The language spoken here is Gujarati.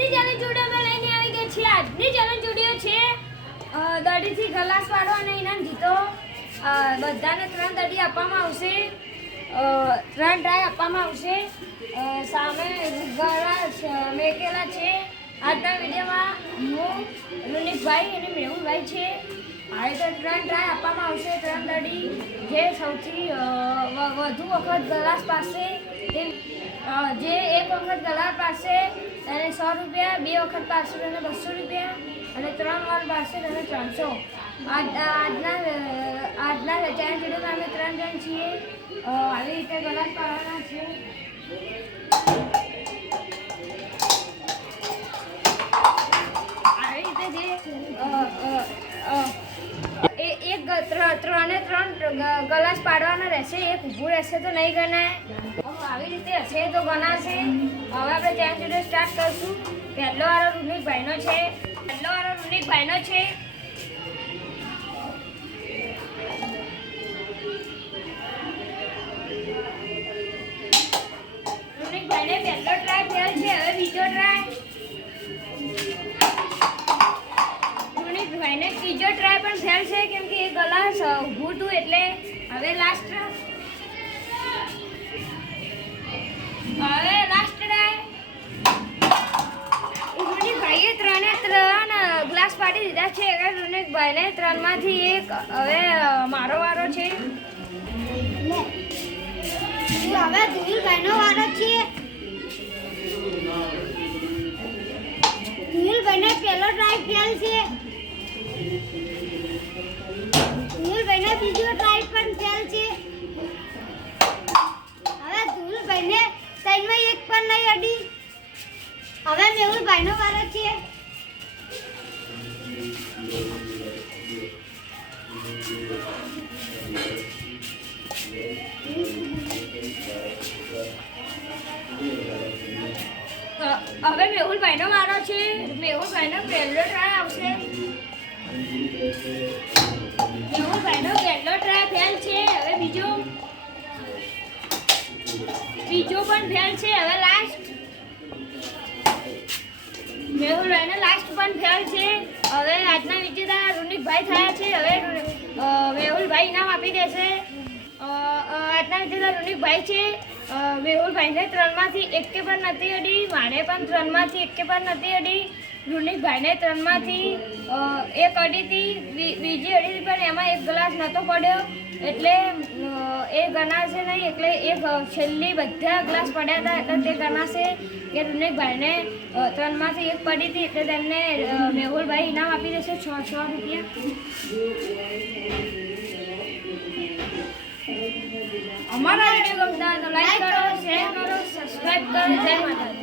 આજની ચેલેન્જ વિડીયોમાં લઈને આવી ગયા છીએ. આજની ચેલેન્જ વિડીયો છે દડીથી ગ્લાસ પાડો અને ઇનામ જીતો. બધાને 3 દડી આપવામાં આવશે, 3 ટ્રાય આપવામાં આવશે. સામે ગ્લાસ મેકેલા છે. આજના વિડીયોમાં હું રુનિકભાઈ અને મેહુલભાઈ છે. આ રીતે 3 ટ્રાય આપવામાં આવશે. 3 દડી જે સૌથી વધુ વખત ગ્લાસ પાડશે તે જે એક વખત ગ્લાસ પાડશે તેને 100 રૂપિયા, 2 વખત પાડશે તેને 200 રૂપિયા અને 3 વાર પાડશે તેને 300. આજના ચેલેન્જ વિડીયોમાં અમે 3 જણ છીએ. આવી રીતે ગ્લાસ પાડવાના છે. આવી રીતે જે ત્રણે 3 ગ્લાસ પાડવાના રહેશે. એક ઊભું રહેશે તો નહીં ગણાય. આવી રીતે હશે તો ગણાશે. હવે આપણે ચેલેન્જ વિડીયો સ્ટાર્ટ કરીશું. પહેલો વારો રુનિકભાઈનો છે. રુનિકભાઈને પહેલો ટ્રાય ફેલ છે. હવે બીજો ટ્રાય. રુનિકભાઈને ત્રીજો ટ્રાય પણ ફેલ છે કેમ કે એ ગ્લાસ ઊભું હતું એટલે. હવે લાસ્ટ ટ્રાય. રુનિકભાઈએ 3 ગ્લાસ પાડી દીધા છે. રુનિકભાઈને 3 માંથી એક. હવે મારો વારો છે. હવે ધુલભાઈનો વારો છે. ધુલભાઈને પહેલો ટ્રાય ફેલ છે. ધુલભાઈને બીજો ટ્રાય પણ ફેલ છે. હવે ધુલભાઈને 3 માં એક પણ નહીં અડી. હવે મેહુલભાઈનો વારો છે. હવે મેહુલભાઈનો વારો છે. મેહુલભાઈનો પહેલો ટ્રાય આવશે. મેહુલભાઈનો પહેલો ટ્રાય ફેલ છે. હવે બીજો પણ ફેલ છે. હવે લાસ્ટ. મેહુલભાઈનો લાસ્ટ પણ ફેલ છે. હવે આજના વિજેતા રુનિકભાઈ થયા છે. હવે મેહુલભાઈ ઇનામ આપી દેશે. આજના વિજેતા રુનિકભાઈ છે. મેહુલભાઈને 3 માંથી એક પણ નથી અડી. મારે પણ 3 માંથી એક પણ નથી અડી. રુનિકભાઈને 3 માંથી એક અડી હતી. બીજી અડી હતી પણ એમાં એક ગ્લાસ નહોતો પડ્યો એટલે એ ગણાશે નહીં. એટલે એક છેલ્લી બધા ગ્લાસ પડ્યા હતા એટલે તે ગણાશે કે રુનિકભાઈને 3 માંથી એક પડી હતી એટલે તેમને મેહુલભાઈ ઇનામ આપી દેશે 600 રૂપિયા. અમારા વિડીયો ગમતા તો લાઈક કરો, શેર કરો, સબસ્ક્રાઇબ કરો. જય માતાજી.